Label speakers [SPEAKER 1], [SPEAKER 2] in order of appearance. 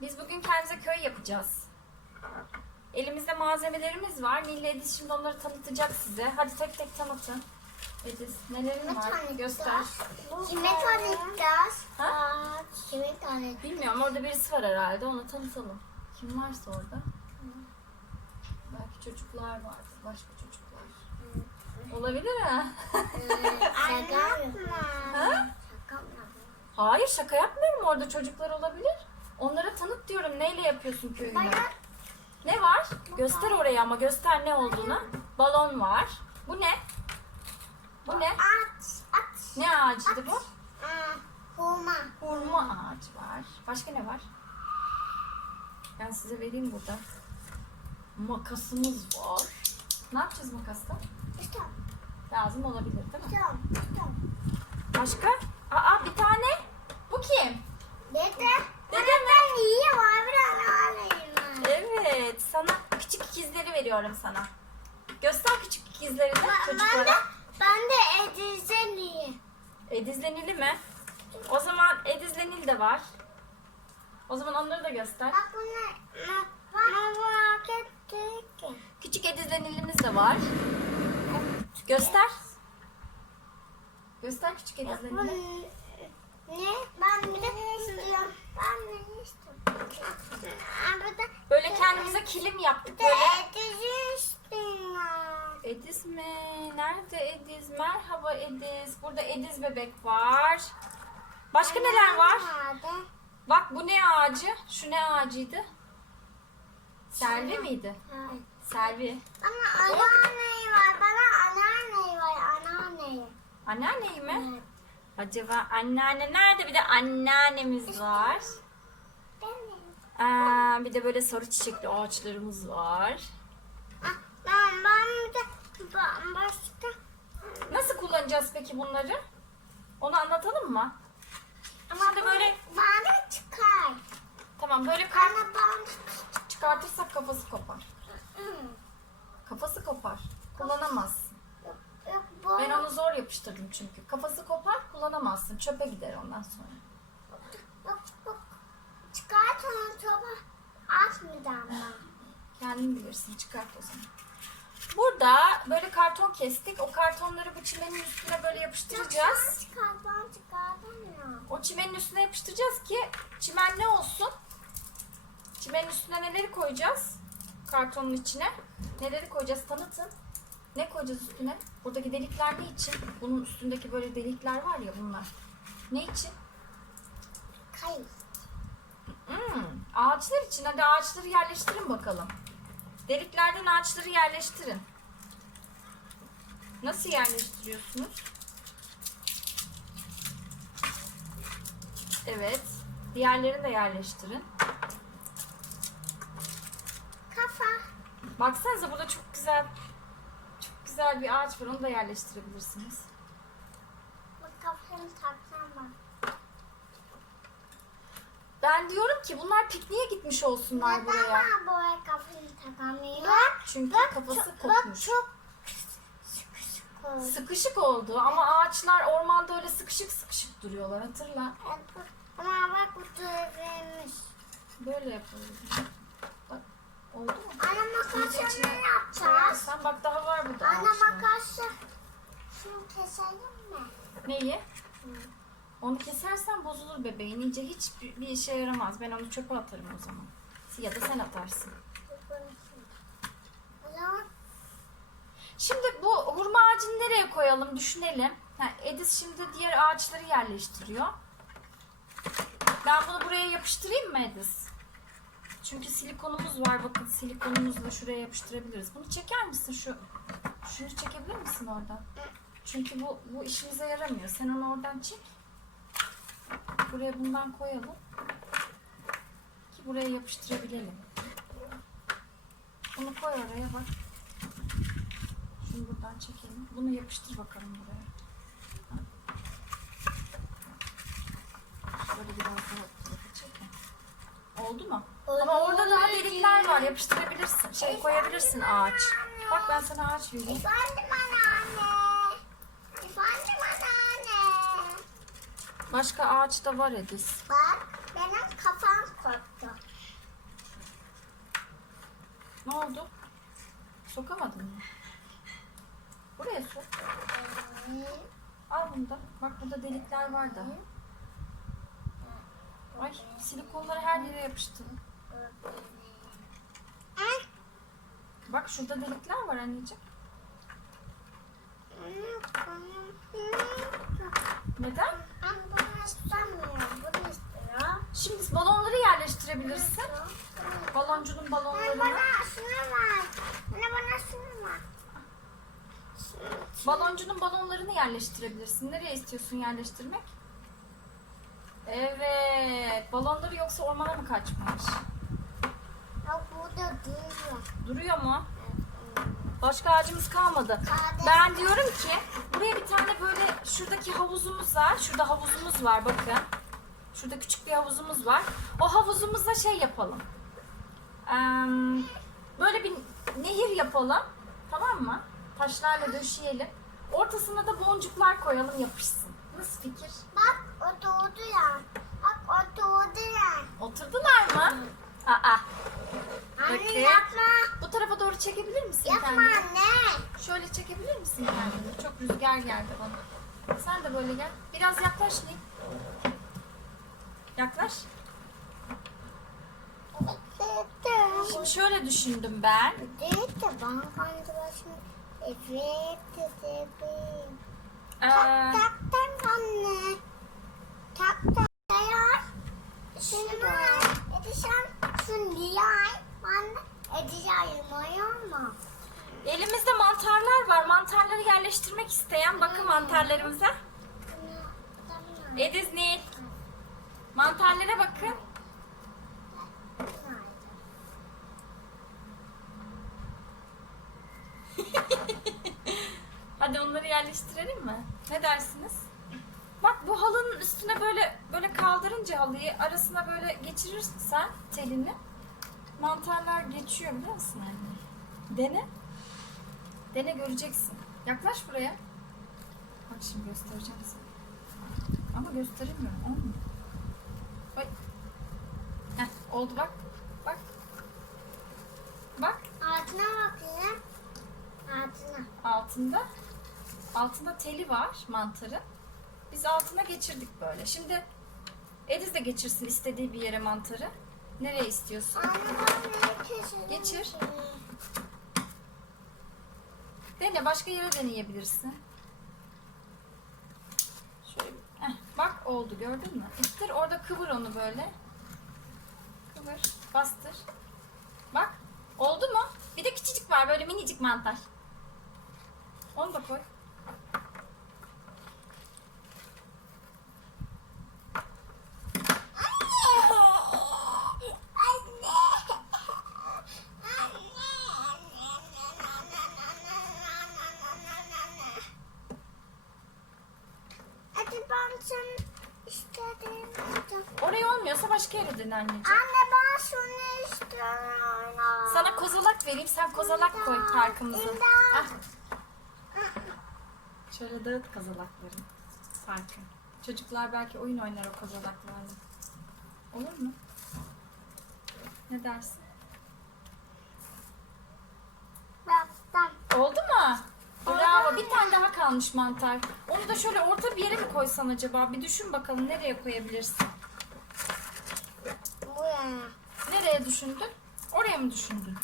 [SPEAKER 1] Biz bugün kendimize köy yapacağız. Elimizde malzemelerimiz var. Nil ile Ediz şimdi onları tanıtacak size. Hadi tek tek tanıtın. Ediz nelerin var? Göster.
[SPEAKER 2] Kime tanıtacağız?
[SPEAKER 1] Ha?
[SPEAKER 2] Kime tanıtacağız?
[SPEAKER 1] Bilmiyorum orada birisi var herhalde. Onu tanıtalım. Kim varsa orada. Belki çocuklar vardır. Başka çocuklar. Olabilir ha.
[SPEAKER 2] Şaka yapma.
[SPEAKER 1] Ha? Hayır şaka yapmıyorum. Orada çocuklar olabilir. Onlara tanıt diyorum. Neyle yapıyorsun köyünü? Ne var? Göster oraya ama göster ne olduğunu. Balon var. Bu ne? Bu ne?
[SPEAKER 2] At. At.
[SPEAKER 1] Ne ağacıydı bu?
[SPEAKER 2] Hurma.
[SPEAKER 1] Hurma ağacı var. Başka ne var? Ben size vereyim burada. Makasımız var. Ne yapacağız makasla?
[SPEAKER 2] İşte.
[SPEAKER 1] Lazım olabilir değil mi?
[SPEAKER 2] İşte. İşte.
[SPEAKER 1] Başka? Aa bir tane. Bu kim?
[SPEAKER 2] Dede.
[SPEAKER 1] Dede mi?
[SPEAKER 2] Ben iyi var. Bir tane alayım ben.
[SPEAKER 1] Evet. Sana küçük ikizleri veriyorum sana. Göster küçük ikizleri de
[SPEAKER 2] Ben de,
[SPEAKER 1] çocuklara.
[SPEAKER 2] ben de Ediz'den iyi.
[SPEAKER 1] Ediz'le Nil'i mi? O zaman Ediz'le Nil de var. O zaman onları da göster.
[SPEAKER 2] Bak bunlar. Bak. Merak ettik.
[SPEAKER 1] Küçük Ediz'le Nil'imiz de var. Göster. Göster küçük
[SPEAKER 2] Bu
[SPEAKER 1] Nil'i.
[SPEAKER 2] Ne? Ben bir de istiyorum. Ben de istiyorum.
[SPEAKER 1] Böyle kendimize kilim yaptık böyle.
[SPEAKER 2] Ediz'i istiyorum.
[SPEAKER 1] Ediz mi? Nerede Ediz? Merhaba Ediz. Burada Ediz bebek var. Başka neler var? Bak bu ne ağacı? Şu ne ağacıydı? Selvi miydi?
[SPEAKER 2] Evet.
[SPEAKER 1] Selvi.
[SPEAKER 2] Bana anneanneyi var. Bana anneanneyi var. Anneanneyi.
[SPEAKER 1] Anneanneyi mi?
[SPEAKER 2] Evet.
[SPEAKER 1] Acaba anneanne nerede? Bir de anneannemiz var. Aa, bir de böyle sarı çiçekli ağaçlarımız var.
[SPEAKER 2] Ah, Ben, ben de ben başka.
[SPEAKER 1] Nasıl kullanacağız peki bunları? Onu anlatalım mı?
[SPEAKER 2] Ama
[SPEAKER 1] Şimdi böyle-
[SPEAKER 2] Bana çıkar.
[SPEAKER 1] Tamam böyle kar
[SPEAKER 2] Bana
[SPEAKER 1] çıkartırsak kafası kopar. Kafası kopar. Kullanamazsın.
[SPEAKER 2] Bu.
[SPEAKER 1] Ben onu zor yapıştırdım çünkü. Kafası kopar kullanamazsın. Çöpe gider ondan sonra.
[SPEAKER 2] Çıkart onu çöpe. Atmayacağım ben.
[SPEAKER 1] Kendin bilirsin. Çıkart o zaman. Burada böyle karton kestik. O kartonları bu çimenin üstüne böyle yapıştıracağız.
[SPEAKER 2] Ben çıkart, ben çıkartamıyorum.
[SPEAKER 1] O çimenin üstüne yapıştıracağız ki çimen ne olsun? Çimenin üstüne neleri koyacağız? Kartonun içine. Neleri koyacağız tanıtın. Ne koyacağız üstüne? Buradaki delikler ne için? Bunun üstündeki böyle delikler var ya bunlar. Ne için?
[SPEAKER 2] Kayıp.
[SPEAKER 1] Hmm, ağaçlar için. Hadi ağaçları yerleştirin bakalım. Deliklerden ağaçları yerleştirin. Nasıl yerleştiriyorsunuz? Evet. Diğerlerini de yerleştirin.
[SPEAKER 2] Kafa.
[SPEAKER 1] Baksanıza burada çok güzel güzel bir ağaç var. Onu da yerleştirebilirsiniz.
[SPEAKER 2] Bak kafamı taksam bak.
[SPEAKER 1] Ben diyorum ki bunlar pikniğe gitmiş olsunlar
[SPEAKER 2] Neden
[SPEAKER 1] buraya.
[SPEAKER 2] ben buraya kafamı takamıyorum?
[SPEAKER 1] Çünkü
[SPEAKER 2] Bak,
[SPEAKER 1] kafası
[SPEAKER 2] çok, bak
[SPEAKER 1] kopmuş.
[SPEAKER 2] çok sıkışık oldu.
[SPEAKER 1] Sıkışık oldu ama ağaçlar ormanda öyle sıkışık sıkışık duruyorlar. Hatırla.
[SPEAKER 2] Bak. Ama bak bu düzlemiş.
[SPEAKER 1] Böyle yapalım. Oldu mu?
[SPEAKER 2] Makasla
[SPEAKER 1] içine
[SPEAKER 2] ne yapacağız?
[SPEAKER 1] koyarsan bak daha var burada
[SPEAKER 2] Anne
[SPEAKER 1] ağaçlar.
[SPEAKER 2] makasla şunu keselim mi?
[SPEAKER 1] Neyi? Onu kesersen bozulur bebeğin. İyice hiç bir bir işe yaramaz. Ben onu çöpe atarım o zaman. Ya da sen atarsın. Şimdi bu hurma ağacını nereye koyalım düşünelim. Ha, Edis şimdi diğer ağaçları yerleştiriyor. Ben bunu buraya yapıştırayım mı Edis? Çünkü silikonumuz var. Bakın silikonumuzla şuraya yapıştırabiliriz. Bunu çeker misin şu? Şunu çekebilir misin oradan? Çünkü bu bu işimize yaramıyor. Sen onu oradan çek. Buraya bundan koyalım. Ki buraya yapıştırabilelim. Bunu koy oraya bak. Şunu buradan çekelim. Bunu yapıştır bakalım buraya. Şöyle biraz daha çekin. Oldu mu? Ama orada daha delikler var. Yapıştırabilirsin. Şey koyabilirsin ağaç. Bak ben sana ağaç vereyim.
[SPEAKER 2] efendim anneanne. Efendim anneanne.
[SPEAKER 1] Başka ağaç da var Edis.
[SPEAKER 2] Bak benim kafam koptu.
[SPEAKER 1] Ne oldu? Sokamadın mı? Buraya sok. Al bunu da. Bak burada delikler var da. Ay silikonları her yere yapıştırın. Bak şurada delikler var anneciğim. Neden? Şimdi balonları yerleştirebilirsin. Baloncunun balonlarını.
[SPEAKER 2] bana şunu. Anne bana şunu ver.
[SPEAKER 1] Baloncunun balonlarını yerleştirebilirsin. Nereye istiyorsun yerleştirmek? Evet. Balonları yoksa ormana mı kaçmış?
[SPEAKER 2] Burada duruyor.
[SPEAKER 1] Duruyor mu? Başka ağacımız kalmadı. Ben diyorum ki buraya bir tane böyle şuradaki havuzumuz var. Şurada havuzumuz var bakın. Şurada küçük bir havuzumuz var. O havuzumuzda şey yapalım. Eee, böyle bir nehir yapalım. Tamam mı? Taşlarla döşeyelim. Ortasına da boncuklar koyalım yapışsın. Nasıl fikir?
[SPEAKER 2] Bak o doğdu ya. Bak o doğdu ya.
[SPEAKER 1] Oturdular mı? Aa. Bakın.
[SPEAKER 2] yapma.
[SPEAKER 1] Bu tarafa doğru çekebilir misin
[SPEAKER 2] Yapma
[SPEAKER 1] kendini?
[SPEAKER 2] anne.
[SPEAKER 1] Şöyle çekebilir misin kendini? Çok rüzgar geldi bana. Sen de böyle gel. Biraz yaklaş Nil. Yaklaş. Şimdi şöyle düşündüm ben.
[SPEAKER 2] Evet de bana kandırıyorsun. Evet dedim.
[SPEAKER 1] Ee,
[SPEAKER 2] Tak tak tak anne. Tak tak. Şunu yay. Ben de edeceğim. Mu?
[SPEAKER 1] elimizde mantarlar var. Mantarları yerleştirmek isteyen bakın mantarlarımıza. Ediz Nil. Mantarlara bakın. Hadi onları yerleştirelim mi? Ne dersiniz? Bak bu halının üstüne böyle böyle kaldırınca halıyı arasına böyle geçirirsen telini mantarlar geçiyor biliyor musun anne? Dene. Dene göreceksin. Yaklaş buraya. Bak şimdi göstereceğim sana. Ama gösteremiyorum. Olmuyor. Ay. Heh, oldu bak. Bak. Bak.
[SPEAKER 2] Altına bakayım. Altına.
[SPEAKER 1] altında altında teli var mantarın. Biz altına geçirdik böyle. Şimdi Ediz de geçirsin istediği bir yere mantarı. Nereye istiyorsun? Geçir. Dene başka yere deneyebilirsin. Şöyle heh, bak oldu gördün mü? İttir orada kıvır onu böyle. Kıvır, bastır. Bak oldu mu? Bir de küçücük var böyle minicik mantar. Onu da koy.
[SPEAKER 2] Hadi ben sen istedim.
[SPEAKER 1] Oraya olmuyorsa dene anneciğim.
[SPEAKER 2] Anne ben şunu istiyorum.
[SPEAKER 1] Sana kozalak vereyim. Sen kozalak koy parkımıza.
[SPEAKER 2] İmdat.
[SPEAKER 1] Ah. Şöyle dağıt kozalaklarını. Parkı. Çocuklar belki oyun oynar o kozalaklarla. Olur mu? Ne dersin?
[SPEAKER 2] Bastım.
[SPEAKER 1] Oldu mu? Bravo. Bir tane daha kalmış mantar. Onu da şöyle orta bir yere mi koysan acaba? Bir düşün bakalım nereye koyabilirsin?
[SPEAKER 2] Buraya.
[SPEAKER 1] Düşündün? Oraya mı düşündün?